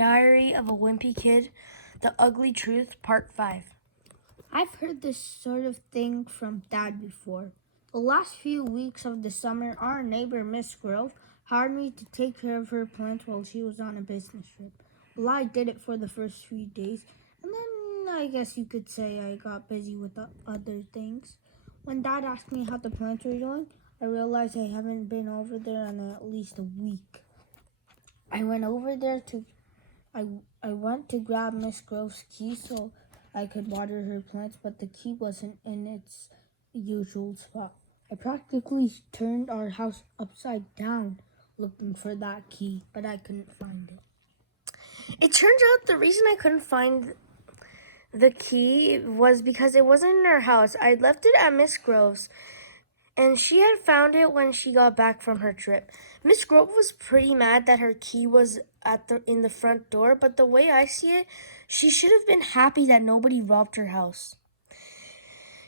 Diary of a Wimpy Kid, The Ugly Truth, Part 5. I've heard this sort of thing from Dad before. The last few weeks of the summer, our neighbor, Miss Grove, hired me to take care of her plants while she was on a business trip. Well, I did it for the first few days, and then I guess you could say I got busy with other things. When Dad asked me how the plants were doing, I realized I haven't been over there in at least a week. I went to grab Miss Grove's key so I could water her plants, but the key wasn't in its usual spot. I practically turned our house upside down looking for that key, but I couldn't find it. It turns out the reason I couldn't find the key was because it wasn't in our house. I left it at Miss Grove's, and she had found it when she got back from her trip. Miss Grove was pretty mad that her key was in the front door, but the way I see it, she should have been happy that nobody robbed her house.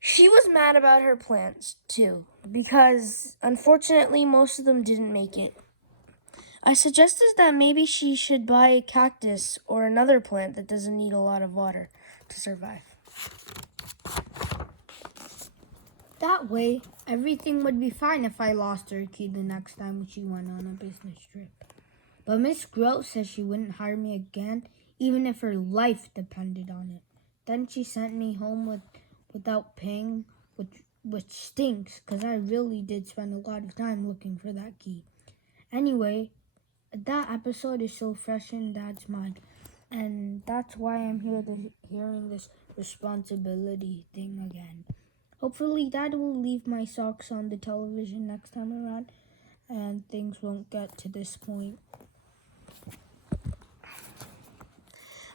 She was mad about her plants, too, because unfortunately most of them didn't make it. I suggested that maybe she should buy a cactus or another plant that doesn't need a lot of water to survive. That way, everything would be fine if I lost her key the next time she went on a business trip. But Miss Grove says she wouldn't hire me again, even if her life depended on it. Then she sent me home without paying, which stinks, because I really did spend a lot of time looking for that key. Anyway, that episode is so fresh in Dad's mind, and that's why I'm hearing this responsibility thing again. Hopefully, Dad will leave my socks on the television next time around, and things won't get to this point.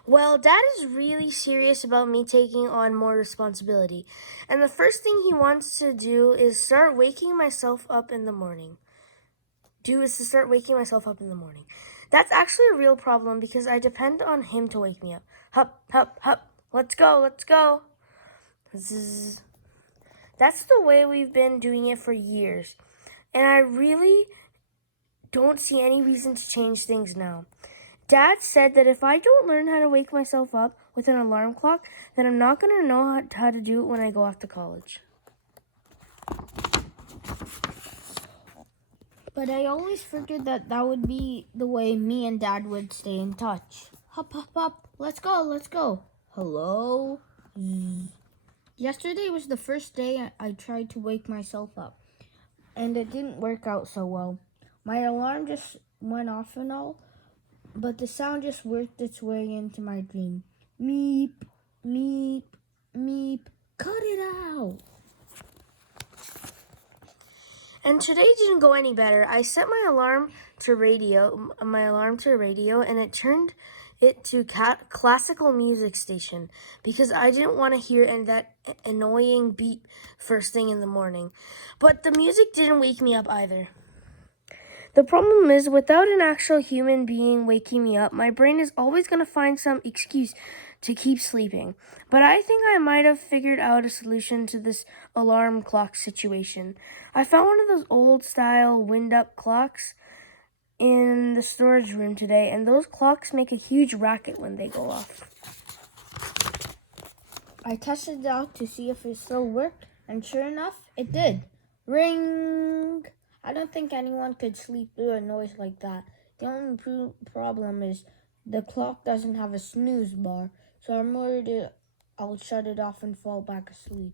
Well, Dad is really serious about me taking on more responsibility, and the first thing he wants to do is start waking myself up in the morning. That's actually a real problem because I depend on him to wake me up. Hup, hup, hup. Let's go. Zzz. That's the way we've been doing it for years, and I really don't see any reason to change things now. Dad said that if I don't learn how to wake myself up with an alarm clock, then I'm not going to know how to do it when I go off to college. But I always figured that would be the way me and Dad would stay in touch. Hop, hop, hop. Let's go. Hello? Yesterday was the first day I tried to wake myself up, and it didn't work out so well. My alarm just went off and all, but the sound just worked its way into my dream. Meep, meep, meep. Cut it out. And today didn't go any better. I set my alarm to radio, and it turned it to classical music station because I didn't want to hear that annoying beep first thing in the morning. But the music didn't wake me up either. The problem is, without an actual human being waking me up, my brain is always going to find some excuse to keep sleeping. But I think I might have figured out a solution to this alarm clock situation. I found one of those old-style wind-up clocks in the storage room today, and those clocks make a huge racket when they go off. I tested it out to see if it still worked, and sure enough, it did. Ring! I don't think anyone could sleep through a noise like that. The only problem is the clock doesn't have a snooze bar, so I'm worried I'll shut it off and fall back asleep.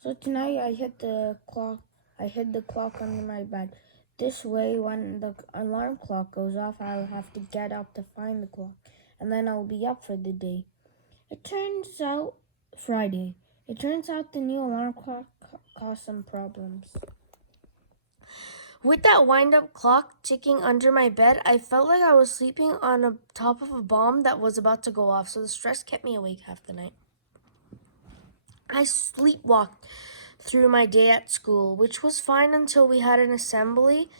So tonight I hid the clock under my bed. This way, when the alarm clock goes off, I'll have to get up to find the clock, and then I'll be up for the day. It turns out the new alarm clock caused some problems. With that wind-up clock ticking under my bed, I felt like I was sleeping on the top of a bomb that was about to go off, so the stress kept me awake half the night. I sleepwalked through my day at school, which was fine until we had an assembly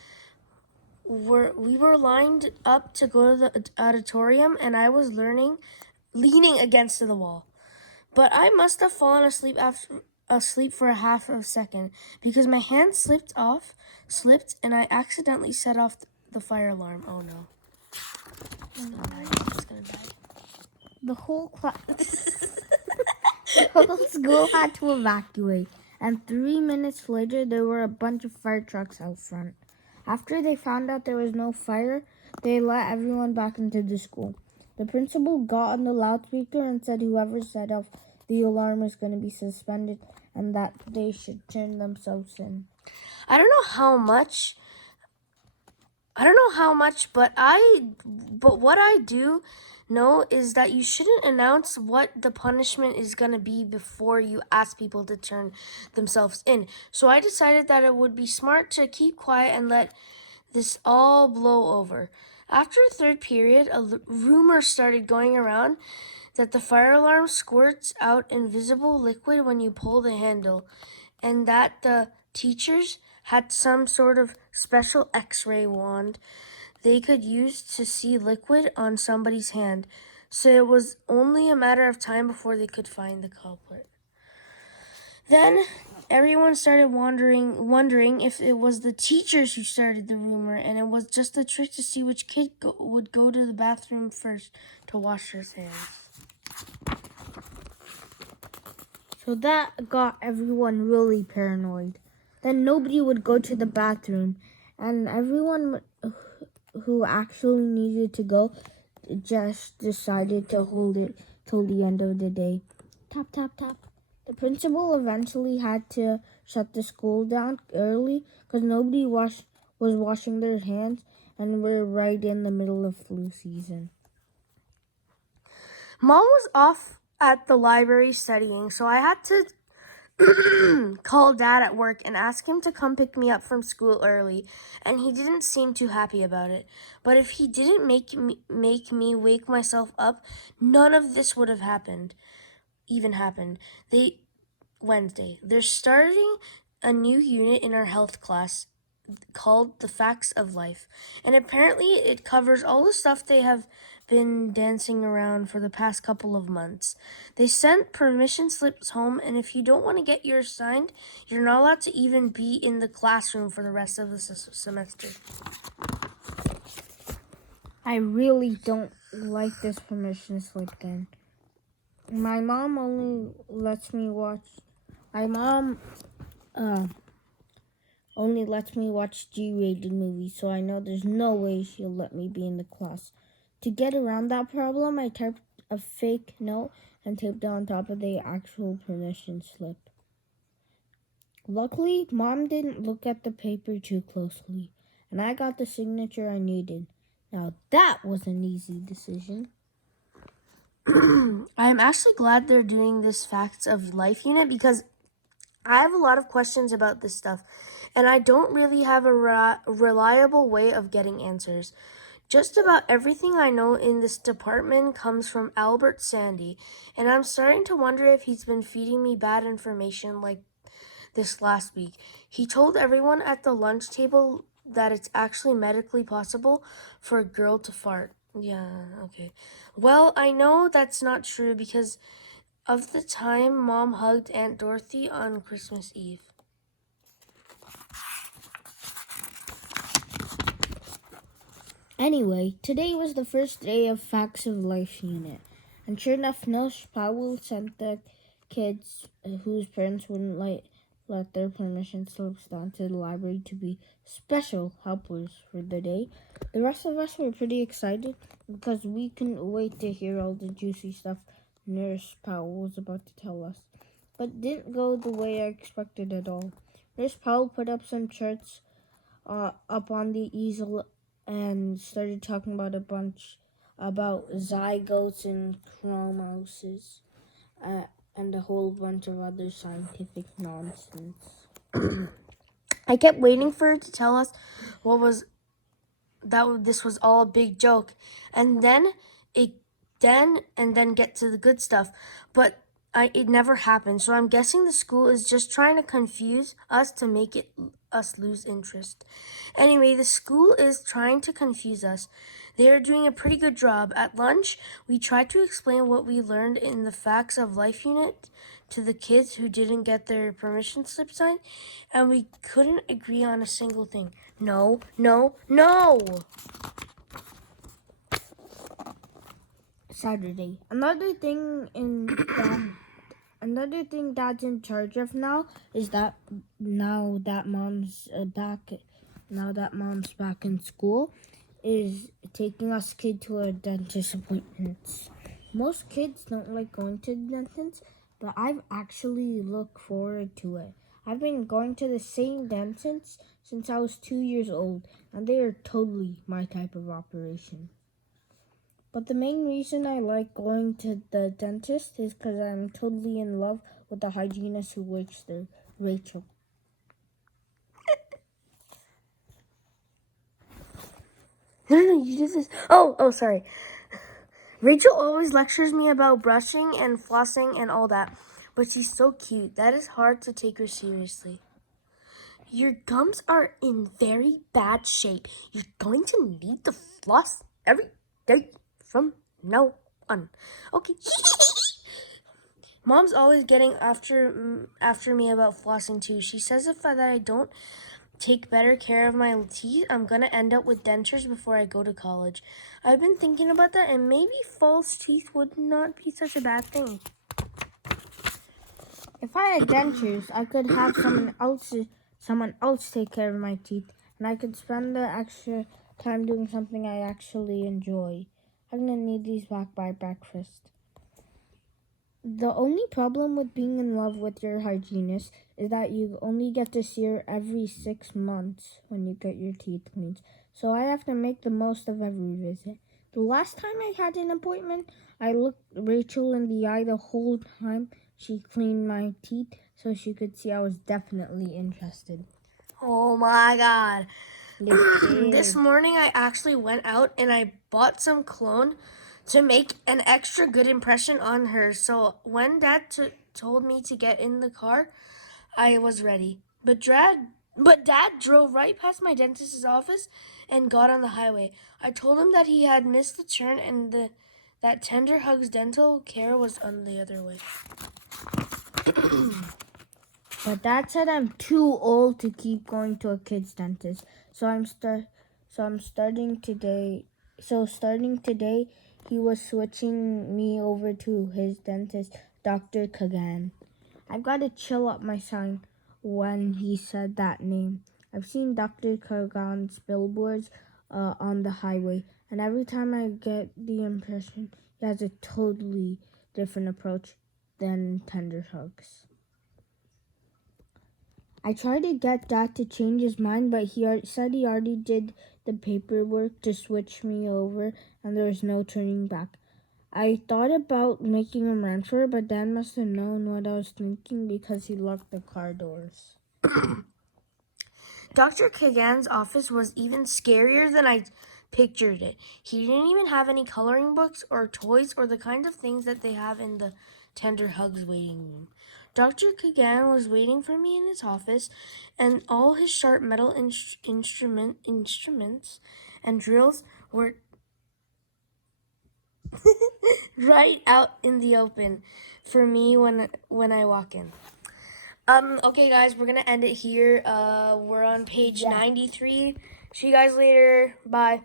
where we were lined up to go to the auditorium, and I was leaning against the wall. But I must have fallen asleep for a half of a second because my hand slipped, and I accidentally set off the fire alarm. Oh no. I'm just gonna The whole class, the whole school had to evacuate, and 3 minutes later, there were a bunch of fire trucks out front. After they found out there was no fire, they let everyone back into the school. The principal got on the loudspeaker and said whoever set off the alarm was going to be suspended and that they should turn themselves in. I don't know how much, but what I do know is that you shouldn't announce what the punishment is going to be before you ask people to turn themselves in. So I decided that it would be smart to keep quiet and let this all blow over. After third period, rumor started going around that the fire alarm squirts out invisible liquid when you pull the handle, and that the teachers had some sort of special x-ray wand they could use to see liquid on somebody's hand, so it was only a matter of time before they could find the culprit. Then everyone started wondering if it was the teachers who started the rumor, and it was just a trick to see which kid would go to the bathroom first to wash his hands. So that got everyone really paranoid. Then nobody would go to the bathroom, and everyone who actually needed to go just decided to hold it till the end of the day. Tap, tap, tap. The principal eventually had to shut the school down early because nobody was washing their hands, and we're right in the middle of flu season. Mom was off at the library studying, so I had to call Dad at work and ask him to come pick me up from school early, and he didn't seem too happy about it. But if he didn't make me wake myself up, none of this would have happened. Wednesday. They're starting a new unit in our health class called The Facts of Life, and apparently it covers all the stuff they have been dancing around for the past couple of months. They sent permission slips home, and if you don't want to get yours signed, you're not allowed to even be in the classroom for the rest of the semester. I really don't like this permission slip then. My mom only lets me watch G-rated movies, so I know there's no way she'll let me be in the class. To get around that problem, I typed a fake note and taped it on top of the actual permission slip. Luckily, Mom didn't look at the paper too closely, and I got the signature I needed. Now that was an easy decision. I'm actually glad they're doing this Facts of Life unit because I have a lot of questions about this stuff, and I don't really have a reliable way of getting answers. Just about everything I know in this department comes from Albert Sandy, and I'm starting to wonder if he's been feeding me bad information like this last week. He told everyone at the lunch table that it's actually medically possible for a girl to fart. Yeah, okay. Well, I know that's not true because of the time Mom hugged Aunt Dorothy on Christmas Eve. Anyway, today was the first day of Facts of Life unit, and sure enough, Nurse Powell sent the kids whose parents wouldn't let their permission slips down to the library to be special helpers for the day. The rest of us were pretty excited because we couldn't wait to hear all the juicy stuff Nurse Powell was about to tell us. But it didn't go the way I expected at all. Nurse Powell put up some charts up on the easel and started talking about a bunch about zygotes and chromoses and a whole bunch of other scientific nonsense. I kept waiting for her to tell us this was all a big joke, and then get to the good stuff, but it never happened. So I'm guessing the school is just trying to confuse us to make us lose interest. Anyway, the school is trying to confuse us. They are doing a pretty good job. At lunch, we tried to explain what we learned in the Facts of Life unit to the kids who didn't get their permission slip signed, and we couldn't agree on a single thing. No. Saturday. Another thing Dad's in charge of now is that now that Mom's back in school, is taking us kids to our dentist appointments. Most kids don't like going to the dentist, but I've actually looked forward to it. I've been going to the same dentist since I was 2 years old, and they are totally my type of operation. But the main reason I like going to the dentist is because I'm totally in love with the hygienist who works there, Rachel. No, you did this. Oh, sorry. Rachel always lectures me about brushing and flossing and all that, but she's so cute. That is hard to take her seriously. Your gums are in very bad shape. You're going to need to floss every day from now on. Okay. Mom's always getting after me about flossing too. She says if I don't take better care of my teeth, I'm gonna end up with dentures before I go to college. I've been thinking about that, and maybe false teeth would not be such a bad thing. If I had dentures, I could have someone else take care of my teeth, and I could spend the extra time doing something I actually enjoy. I'm gonna need these back by breakfast. The only problem with being in love with your hygienist is that you only get to see her every 6 months when you get your teeth cleaned. So I have to make the most of every visit. The last time I had an appointment, I looked Rachel in the eye the whole time she cleaned my teeth so she could see I was definitely interested. Oh my god. Yes, This morning I actually went out and I bought some cologne to make an extra good impression on her. So when Dad told me to get in the car, I was ready. But Dad drove right past my dentist's office and got on the highway. I told him that he had missed the turn and that Tender Hugs dental care was on the other way. But Dad said I'm too old to keep going to a kid's dentist. So starting today. So starting today, he was switching me over to his dentist, Dr. Kagan. I've got to chill up my son when he said that name. I've seen Dr. Kagan's billboards on the highway, and every time I get the impression he has a totally different approach than Tender Hugs. I tried to get Dad to change his mind, but he said he already did the paperwork to switch me over, and there was no turning back. I thought about making him run for it, but Dad must have known what I was thinking because he locked the car doors. Dr. Kagan's office was even scarier than I pictured it. He didn't even have any coloring books or toys or the kind of things that they have in the Tender Hugs waiting room. Dr. Kagan was waiting for me in his office, and all his sharp metal instruments and drills were right out in the open for me when I walk in. Okay, guys, we're gonna end it here. We're on page 93. See you guys later. Bye.